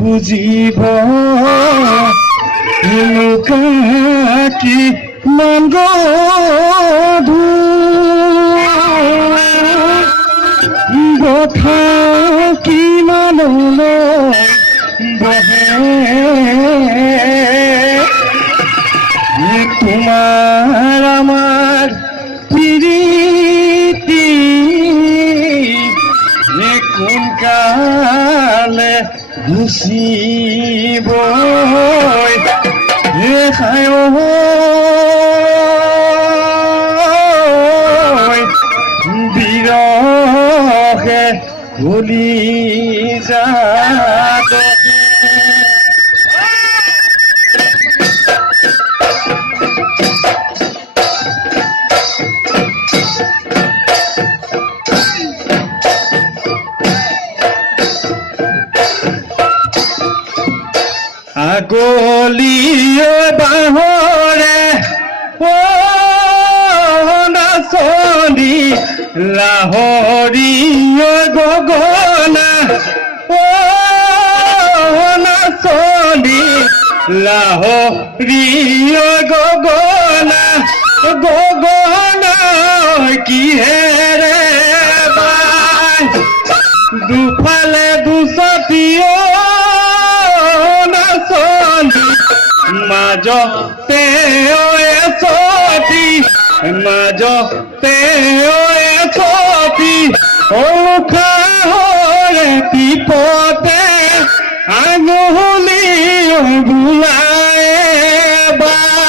বুজিব কি মান গধু কথা কিমানলৈ বহে তোমাৰ আমাৰ প্ৰীতি কোন কালে গুচিব বিৰহে ভুলি যাত আগলিয়ে বাহৰে নাচনি লাহৰিয়ে গগনা লাহৰীয় গগনা গগনা কিহেৰে বাই দুফালে দুচতীয় নাচনী মাজতে এচতি মাজতে এচতি উশাহৰে টিপতে আঙুলি বুলাই এবাৰ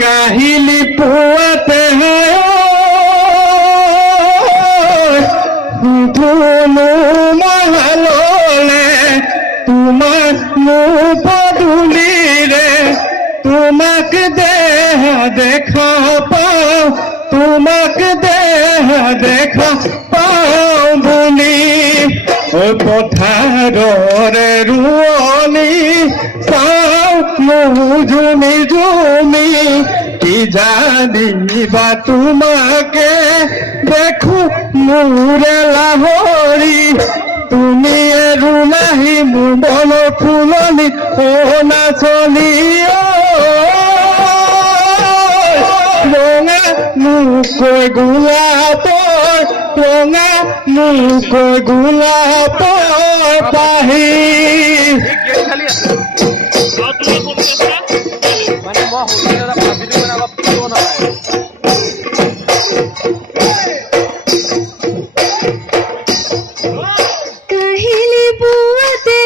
কাহিলি পুৱাতে সুধুনো মহাললে তোমাক মোৰ পদূলিৰে তোমাক দেহ দেখা পাওঁ তোমাক দেহ দেখা পাওঁ বুলি পথাৰৰে ৰোৱনী চাওঁ নুজুমি জুমি কি জানিবা তোমাকে দেখো মোৰে লাহৰী তুমি আৰু নাহি মোৰ মনৰ ফুলনি অ নাচনী ৰঙা মোকৈ গোলাপৰ ৰঙা মোকৈ গোলাপৰ পাহি কাহিলি পুৱাতে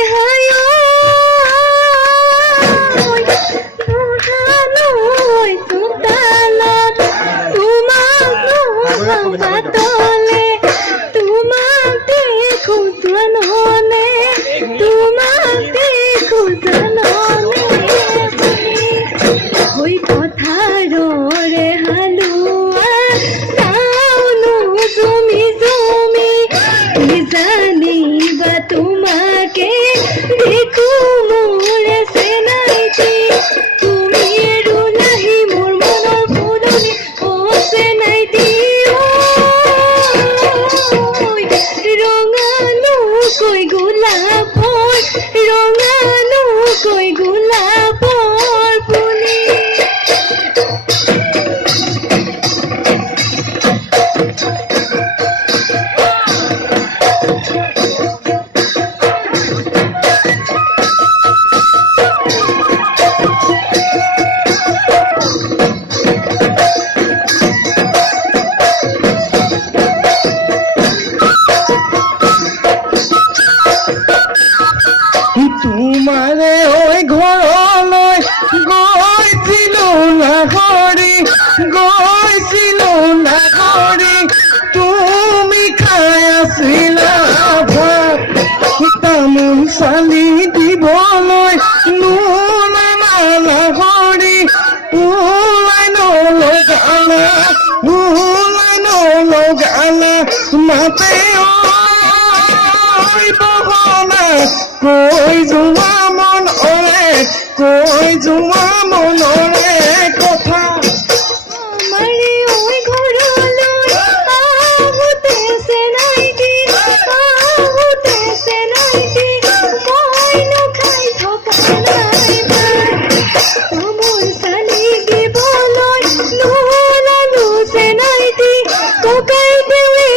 চোতালত তোমাক তোমাক দেখো জননে তোমাক দেখো জননে হৈ পথাৰৰে হালোৱা চাউনো জুমি জুমি কি জানিবা তোমাকে দেখো মোৰে চেনাইতি তুমি আৰু নাহি মোৰ মনৰ ফুলনি অ চেনাইতি ৰঙানো কৈ গোলাপৰ ৰঙানো কৈ গোলাপৰ পুলি তোমাৰে ঐ ঘৰলৈ গৈছিলো নাগৰি তুমি খাই আছিলা ভাত তামোল চালি দিবলৈ নোলালা নাগৰি ওলাই নলগালা মাতে বহনা কৈ যোৱা মনৰে কথা আমাৰে ঐ ঘৰলৈ আহোঁতে চেনাইতি মইনো খাই থকা নাই তামোল চালি দিবলৈ নোলালো চেনাইতি ককাই দেৱে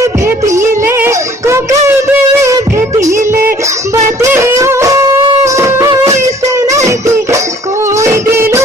ভেটিলে বাটে ঐ চেনাইতি কৈ দিলে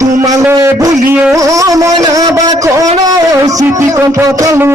তোমালৈ বুলিও মই নাবাকৰ চিঠি কম পঠালো